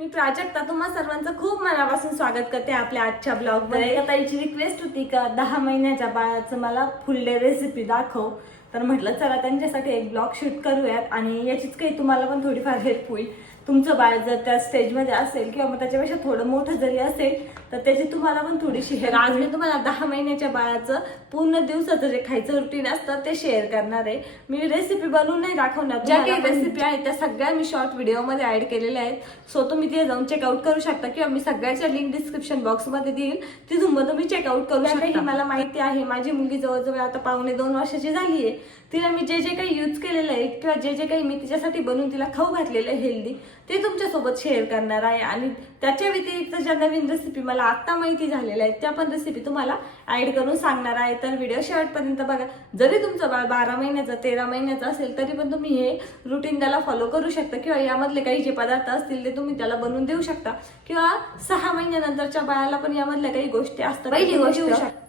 मी प्राजक्ता तुम्हा सर्वांचं खूप मनापासून स्वागत करते आपल्या आजच्या ब्लॉग ताईची रिक्वेस्ट होती का दहा महिन्याच्या बाळाचं मला फुल्ले रेसिपी दाखव. तर म्हटलं चला त्यांच्यासाठी एक ब्लॉग शूट करूयात आणि याचीच काही तुम्हाला पण थोडीफार हेल्प होईल. तुमचं बाळ जर त्या स्टेजमध्ये असेल किंवा मग त्याच्यापेक्षा थोडं मोठं जरी असेल तर त्याची तुम्हाला पण थोडीशी हेल्प आज मी तुम्हाला दहा महिन्याच्या बाळाचं पूर्ण दिवसाचं जे खायचं रुटीन असतं ते शेअर करणार आहे. मी रेसिपी बनवून नाही दाखवणार ज्या काही रेसिपी आहेत त्या सगळ्या मी शॉर्ट व्हिडिओमध्ये ऍड केलेल्या आहेत. सो तुम्ही तिथे जाऊन चेकआउट करू शकता किंवा मी सगळ्याच्या लिंक डिस्क्रिप्शन बॉक्समध्ये देईल. तिथून मग तुम्ही चेकआउट करू शकता. मला माहिती आहे माझी मुलगी जवळजवळ आता पावणे दोन वर्षाची झाली आहे तिला मी जे जे काही यूज केलेलं आहे किंवा जे जे काही मी तिच्यासाठी बनवून तिला खाऊ घातलेलं आहे हेल्दी ते तुमच्यासोबत शेअर करणार आहे. आणि त्याच्या व्यतिरिक्त ज्या नवीन रेसिपी मला आत्ता माहिती झालेल्या आहेत त्या पण रेसिपी तुम्हाला ऍड करून सांगणार आहे. तर व्हिडिओ शेवटपर्यंत बघा. जरी तुमचं बाळ बारा महिन्याचं तेरा महिन्याचं असेल तरी पण तुम्ही हे रुटीन त्याला फॉलो करू शकता. किंवा यामधले काही जे पदार्थ असतील ते तुम्ही त्याला बनवून देऊ शकता. किंवा सहा महिन्यानंतरच्या बाळाला पण यामधल्या काही गोष्टी असतात पहिली गोष्ट.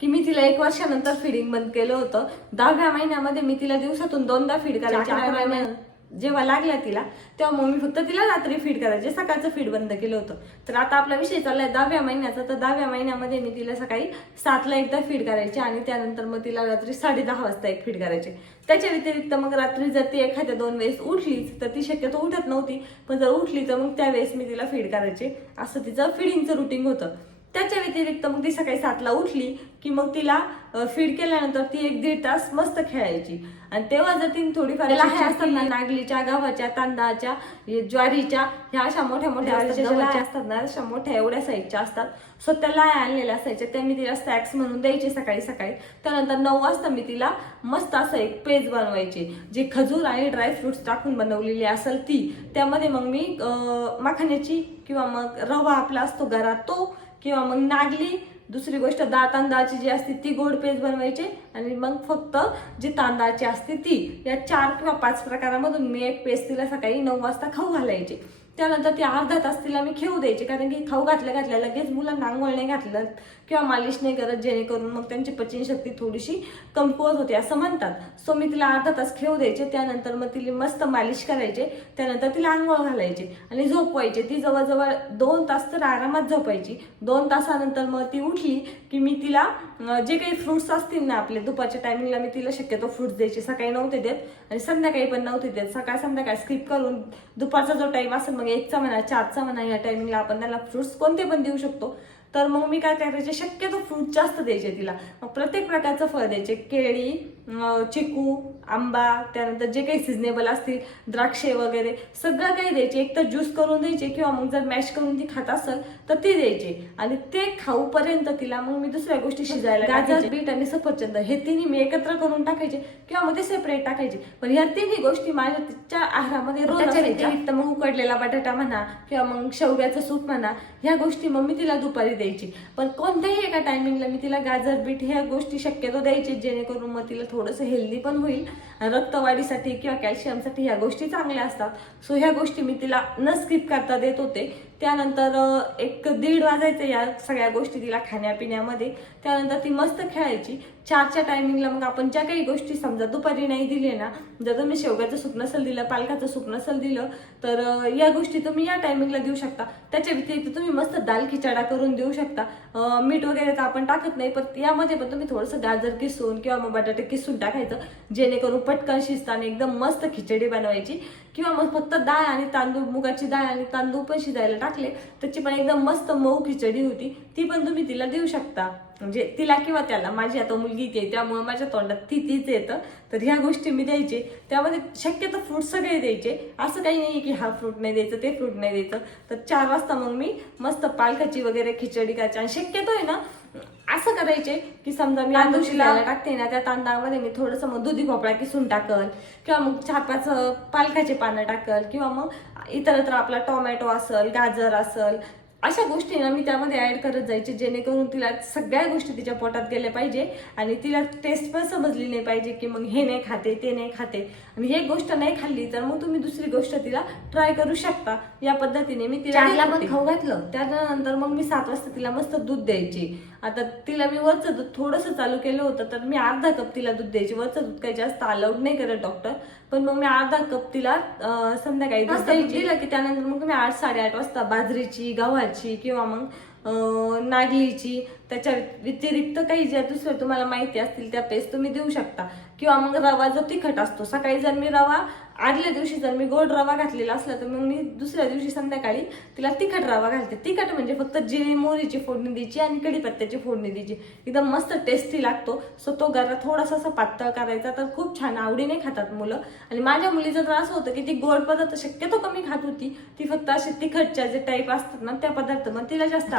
की मी तिला एक वर्षानंतर फिडिंग बंद केलं होतं. दहाव्या महिन्यामध्ये मी तिला दिवसातून दोनदा फीड करायचे. जेव्हा लागला तिला तेव्हा मग मी फक्त तिला रात्री फीड करायचे सकाळचं फीड बंद केलं होतं. तर आता आपला विषय चाललाय दहाव्या महिन्याचा तर दहाव्या महिन्यामध्ये मी तिला सकाळी सातला एकदा फीड करायचे आणि त्यानंतर मग तिला रात्री साडे दहा वाजता एक फीड करायचे. त्याच्या व्यतिरिक्त मग रात्री जर ती एखाद्या दोन वेळेस उठलीच तर ती शक्यतो उठत नव्हती पण जर उठली तर मग त्यावेळेस मी तिला फीड करायचे. असं तिचं फिडिंगचं रुटीन होतं. त्याच्या व्यतिरिक्त मग ती सकाळी सातला उठली की मग तिला फीड केल्यानंतर ती एक दीड तास मस्त खेळायची. आणि तेव्हा जर ती थोडीफार लहान असतात ना नागलीच्या गव्हाच्या तांदळाच्या ज्वारीच्या ह्या अशा मोठ्या मोठ्या असतात ना अशा मोठ्या एवढ्या साईजच्या असतात. सो त्या लाया आणलेल्या असायच्या. त्या मी तिला स्नॅक्स म्हणून द्यायचे सकाळी सकाळी. त्यानंतर नऊ वाजता मी तिला मस्त असं एक पेज बनवायचे. जे खजूर आणि ड्रायफ्रुट्स टाकून बनवलेली असेल ती. त्यामध्ये मग मी माखण्याची किंवा मग रवा आपला असतो घरात तो किंवा मग नागली दुसरी गोष्ट दा तांदळाची जी असते ती गोड पेज बनवायची आणि मग फक्त जी तांदळाची असते ती या चार किंवा पाच प्रकारामधून मी एक पेस्ट तिला सकाळी नऊ वाजता खाऊ घालायचे. त्यानंतर ती अर्धा तास तिला मी खेळू द्यायची कारण की खाऊ घातल्या घातल्या लगेच मुलांना आंघोळ नाही घातलं किंवा मालिश नाही करत जेणेकरून मग त्यांची पचनशक्ती थोडीशी कमकुवत होते असं म्हणतात. सो मी तिला अर्धा तास खेळू द्यायचे त्यानंतर मग तिला मस्त मालिश करायचे त्यानंतर तिला आंघोळ घालायचे आणि झोपवायचे. ती जवळजवळ दोन तास तर आरामात झोपायची. दोन तासानंतर मग ती उठली की मी तिला जे काही फ्रुट्स असतील ना आपले दुपारच्या टायमिंगला मी तिला शक्यतो फ्रुट्स द्यायचे. सकाळी नव्हते देत आणि संध्याकाळी पण नव्हते देत. सकाळ संध्याकाळ स्किप करून दुपारचा जो टाईम असेल मग एकचा म्हणा चारचा म्हणा या टायमिंगला आपण त्याला फ्रुट्स कोणते पण देऊ शकतो. तर मग मी काय करायचे? शक्यतो फ्रूट जास्त द्यायचे तिला. मग प्रत्येक प्रकारचं फळ द्यायचे. केळी चिकू आंबा त्यानंतर जे काही सिजनेबल असतील द्राक्षे वगैरे सगळं काही द्यायचे. एक तर ज्यूस करून द्यायचे किंवा मग जर मॅश करून ती खात असेल तर ते द्यायचे. आणि ते खाऊपर्यंत तिला मग मी दुसऱ्या गोष्टी शिजायला गाजर बीट आणि सफरचंद हे तिन्ही मी एकत्र करून टाकायचे किंवा मग ते सेपरेट टाकायचे. पण या तिन्ही गोष्टी माझ्या तिच्या आहारामध्ये रोज मग उकडलेला बटाटा म्हणा किंवा मग शेवग्याचं सूप म्हणा ह्या गोष्टी मग मी तिला दुपारी द्यायची. पण कोणत्याही एका टायमिंगला मी तिला गाजर बीट ह्या गोष्टी शक्यतो द्यायची जेणेकरून मग तिला थोडंसं हेल्दी पण होईल. रक्तवाढीसाठी किंवा कॅल्शियमसाठी ह्या गोष्टी चांगल्या असतात. सो ह्या गोष्टी मी तिला न स्किप करता देत होते. त्यानंतर एक दीड वाजायचं या सगळ्या गोष्टी तिला खाण्यापिण्यामध्ये. त्यानंतर ती मस्त खेळायची. चारच्या टायमिंगला मग आपण ज्या काही गोष्टी समजा दुपारी नाही दिले ना जर तुम्ही शेवग्याचं सूप नसेल दिलं पालकाचं सूप नसेल दिलं तर या गोष्टी तुम्ही या टायमिंगला देऊ शकता. त्याच्या व्यतिरिक्त तुम्ही मस्त दाल खिचडा करून देऊ शकता. मीठ वगैरे तर आपण टाकत नाही पण यामध्ये पण तुम्ही थोडंसं गाजर किसून किंवा मग बटाटे किसून टाकायचं जेणेकरून पटकन शिजताना एकदम मस्त खिचडी बनवायची. किंवा मग फक्त डाळ आणि तांदूळ मुगाची डाळ आणि तांदूळ पण शिजायला टाकले त्याची पण एकदम मस्त मऊ खिचडी होती. ती पण तुम्ही तिला देऊ शकता. म्हणजे तिला किंवा त्याला माझी आता मुलगी ती आहे त्यामुळे माझ्या तोंडात ती तीच येतं. तर ह्या गोष्टी मी द्यायचे. त्यामध्ये शक्यतो फ्रूट सगळे द्यायचे. असं काही नाही की हा फ्रूट नाही द्यायचं ते फ्रूट नाही द्यायचं. तर चार वाजता मग मी मस्त पालकाची वगैरे खिचडी करायची आणि शक्यतो आहे ना असं करायचे की समजा मी तांदूळ शिजायला टाकते ना त्या तांदळामध्ये मी थोडंसं मग दुधी भोपळा किसून टाकल. किंवा मग चार पाच पालकाचे पानं टाकल. किंवा मग इतरत्र आपला टोमॅटो असल गाजर असल अशा गोष्टी ना मी त्यामध्ये ऍड करत जायचे जेणेकरून तिला सगळ्या गोष्टी तिच्या पोटात गेल्या पाहिजे आणि तिला टेस्ट पण समजली नाही पाहिजे की मग हे नाही खाते ते नाही खाते. आणि हे गोष्ट नाही खाल्ली तर मग तुम्ही दुसरी गोष्ट तिला ट्राय करू शकता. या पद्धतीने मी तिला पण. खाऊ घातलं? त्यानंतर मग मी सात वाजता तिला मस्त दूध द्यायची. आता तिला मी वरचं दूध थोडंसं चालू केलं होतं तर मी अर्धा कप तिला दूध द्यायची. वरचं दूध काही जास्त अलाउड नाही करत डॉक्टर पण मग मी अर्धा कप तिला संध्याकाळी दूध द्यायची. की त्यानंतर मग मी आठ साडेआठ वाजता बाजरीची गव्हाची किंवा मग नागलीची त्याच्या व्यतिरिक्त काही ज्या दुसऱ्या तुम्हाला माहिती असतील त्या पेस्ट तुम्ही देऊ शकता. किंवा मग रवा जो तिखट असतो सकाळी जर मी रवा आदल्या दिवशी जर मी गोड रवा घातलेला असला तर मग मी दुसऱ्या दिवशी संध्याकाळी तिला तिखट रवा घालते. तिखट म्हणजे फक्त जिरे मोहरीची फोडणी द्यायची आणि कढीपत्त्याची फोडणी द्यायची. एकदम मस्त टेस्टी लागतो. सो तो गरा थोडासा असा पातळ करायचा तर खूप छान आवडीने खातात मुलं. आणि माझ्या मुलीचा त्रास होतं की ती गोड पदार्थ शक्यतो कमी खात होती. ती फक्त असे तिखटच्या जे टाईप असतात ना त्या पदार्थ मग तिला जास्त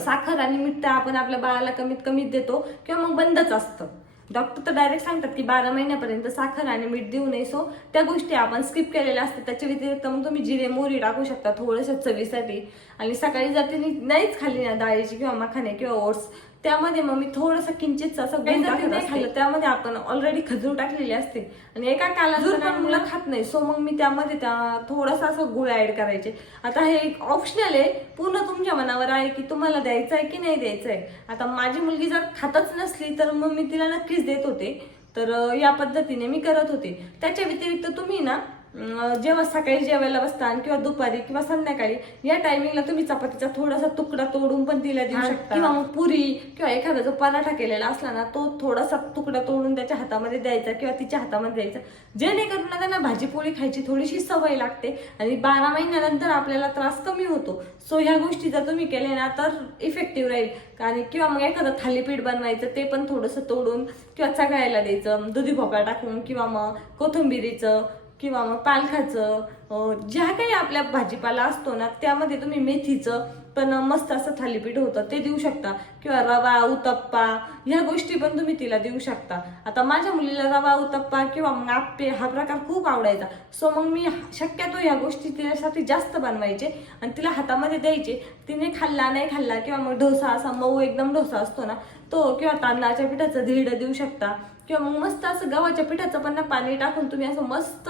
साखर- आणि मीठ आपण आपल्या बाळाला कमीत कमी देतो किंवा मग बंदच असतं. डॉक्टर तर डायरेक्ट सांगतात की बारा महिन्यापर्यंत साखर आणि मीठ देऊ नये सो त्या गोष्टी आपण स्किप केलेल्या असतात. त्याच्या व्यतिरिक्त मग तुम्ही जिरे मोहरी टाकू शकता थोडंसं चवीसाठी. आणि सकाळी जर तिने नाहीच खाल्ली ना डाळीची किंवा मखाने किंवा ओट्स. त्यामध्ये मग मी थोडंसं किंचित असं नाही खाल्लं. त्यामध्ये आपण ऑलरेडी खजूर टाकलेली असते. आणि एका कालांतर पण मुलं खात नाही. सो मग मी त्यामध्ये त्या थोडासा असं गुळ ऍड करायचे. आता हे एक ऑप्शनल आहे. पूर्ण तुमच्या मनावर आहे की तुम्हाला द्यायचं आहे की नाही द्यायचं आहे. आता माझी मुलगी जर खातच नसली तर मग मी तिला नक्कीच देत होते. तर या पद्धतीने मी करत होते. त्याच्या व्यतिरिक्त तुम्ही ना जेव्हा सकाळी जेवायला बसता किंवा दुपारी किंवा संध्याकाळी या टायमिंगला तुम्ही चपातीचा थोडासा तुकडा तोडून पण तिला देऊ शकता. किंवा मग पुरी किंवा एखादा जो पराठा केलेला असला ना तो थोडासा तुकडा तोडून त्याच्या हातामध्ये द्यायचा किंवा तिच्या हातामध्ये द्यायचा. जेणेकरून ना त्यांना भाजी पोळी खायची थोडीशी सवय लागते आणि बारा महिन्यानंतर आपल्याला त्रास कमी होतो. सो ह्या गोष्टी जर तुम्ही केले ना तर इफेक्टिव्ह राहील. आणि किंवा मग एखादं थालीपीठ बनवायचं ते पण थोडंसं तोडून किंवा चघळायला द्यायचं दुधी भोपळा टाकून किंवा मग कोथिंबिरीचं किंवा मग पालखाचं अं, ज्या काही आपल्या भाजीपाला असतो ना त्यामध्ये तुम्ही मेथीचं पण मस्त असं थालीपीठ होतं ते देऊ शकता. किंवा रवा उतप्पा ह्या गोष्टी पण तुम्ही तिला देऊ शकता. आता माझ्या मुलीला रवा उतप्पा किंवा मग आप्पे हा प्रकार खूप आवडायचा. सो मग मी शक्यतो ह्या गोष्टी तिच्यासाठी जास्त बनवायचे आणि तिला हातामध्ये द्यायचे. तिने खाल्ला नाही खाल्ला किंवा मग डोसा असा मऊ एकदम डोसा असतो ना तो किंवा तांदळाच्या पिठाचं धीड देऊ शकता. किंवा मग मस्त असं गव्हाच्या पिठाचं पण ना पाणी टाकून तुम्ही असं मस्त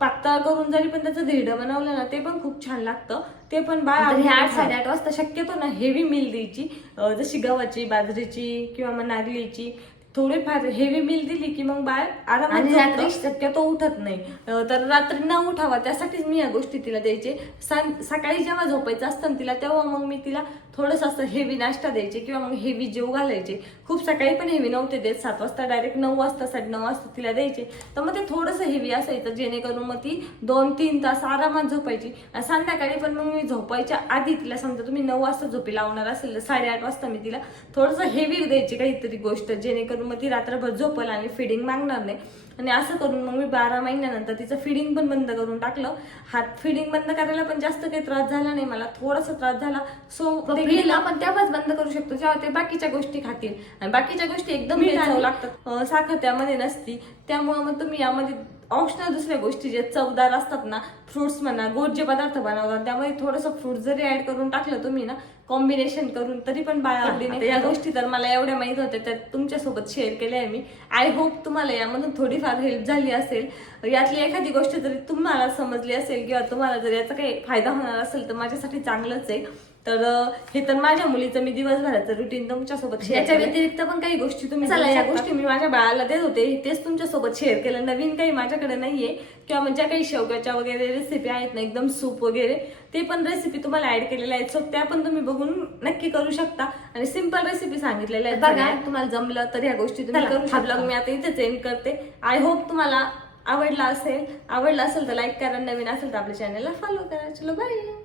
पातळ करून जरी पण त्याचं धिरडं बनवलं ना ते पण खूप छान लागतं. ते पण बाळ आवडीने आठ. साडेआठ वाजता शक्यतो ना हेवी मिल द्यायची. जशी गव्हाची बाजरीची किंवा मग नागलीची. थोडीफार हेवी मिल दिली की मग बाळ आरामात आणि. रात्री? शक्यतो उठत नाही. तर रात्री न उठावा त्यासाठीच मी या गोष्टी तिला द्यायचे. सकाळी जेव्हा झोपायचं असतं तिला तेव्हा मग मी तिला थोडंसं असं हेवी नाश्ता द्यायचे किंवा मग हेवी जेव घालायचे. खूप सकाळी पण हेवी नव्हते देत. सात वाजता डायरेक्ट नऊ वाजता साडे नऊ वाजता तिला द्यायचे. तर मग ते थोडंसं हेवी असायचं जेणेकरून मग ती दोन तीन तास आरामात झोपायची. आणि संध्याकाळी पण मग मी झोपायच्या आधी तिला समजा तुम्ही नऊ वाजता झोपी लावणार असेल तर साडेआठ वाजता मी तिला थोडंसं हेवी द्यायची काहीतरी गोष्ट जेणेकरून मग ती रात्रभर झोपल आणि फिडिंग मागणार नाही. आणि असं करून मग मी बारा महिन्यानंतर तिचं फिडिंग पण बंद करून टाकलं. हात फिडिंग बंद करायला पण जास्त काही त्रास झाला नाही. मला थोडासा त्रास झाला. सो आपण तेव्हाच बंद करू शकतो जेव्हा ते बाकीच्या गोष्टी खातील. आणि बाकीच्या गोष्टी एकदम लागतात साखर त्यामध्ये नसती. त्यामुळे मग तुम्ही यामध्ये ऑप्शनल दुसऱ्या गोष्टी जे चवदार असतात ना फ्रुट्स म्हणा गोड जे पदार्थ बनवतात त्यामध्ये थोडंसं फ्रूट जरी ऍड करून टाकलं तुम्ही ना कॉम्बिनेशन करून तरी पण बाळ आवडीने या गोष्टी तर मला एवढ्या माहीत होत्या त्या तुमच्यासोबत शेअर केल्या आहे मी. आय होप तुम्हाला यामधून थोडीफार हेल्प झाली असेल. यातली एखादी गोष्ट जरी तुम्हाला समजली असेल किंवा तुम्हाला जर याचा काही फायदा होणार असेल तर माझ्यासाठी चांगलंच आहे. तर हे तर माझ्या मुलीचं मी दिवसभराचं रुटीन तुमच्यासोबत याच्या. व्यतिरिक्त पण काही गोष्टी तुम्ही चला, या. गोष्टी मी माझ्या बाळाला देत होते. तेच तुमच्यासोबत शेअर केलं. नवीन काही माझ्याकडे नाहीये. किंवा म्हणजे काही शेवग्याच्या वगैरे रेसिपी आहेत ना एकदम सूप वगैरे ते पण रेसिपी तुम्हाला ऍड केलेल्या आहेत. सो त्या पण तुम्ही बघून नक्की करू शकता. आणि सिंपल रेसिपी सांगितलेल्या आहेत बघा. तुम्हाला जमलं तर ह्या गोष्टी तुम्ही करू हा शकता. मी आता इथेच एंड करते. आय होप तुम्हाला आवडला असेल. आवडला असेल तर लाईक करा. नवीन असेल तर आपल्या चॅनलला फॉलो करा. चलो बाय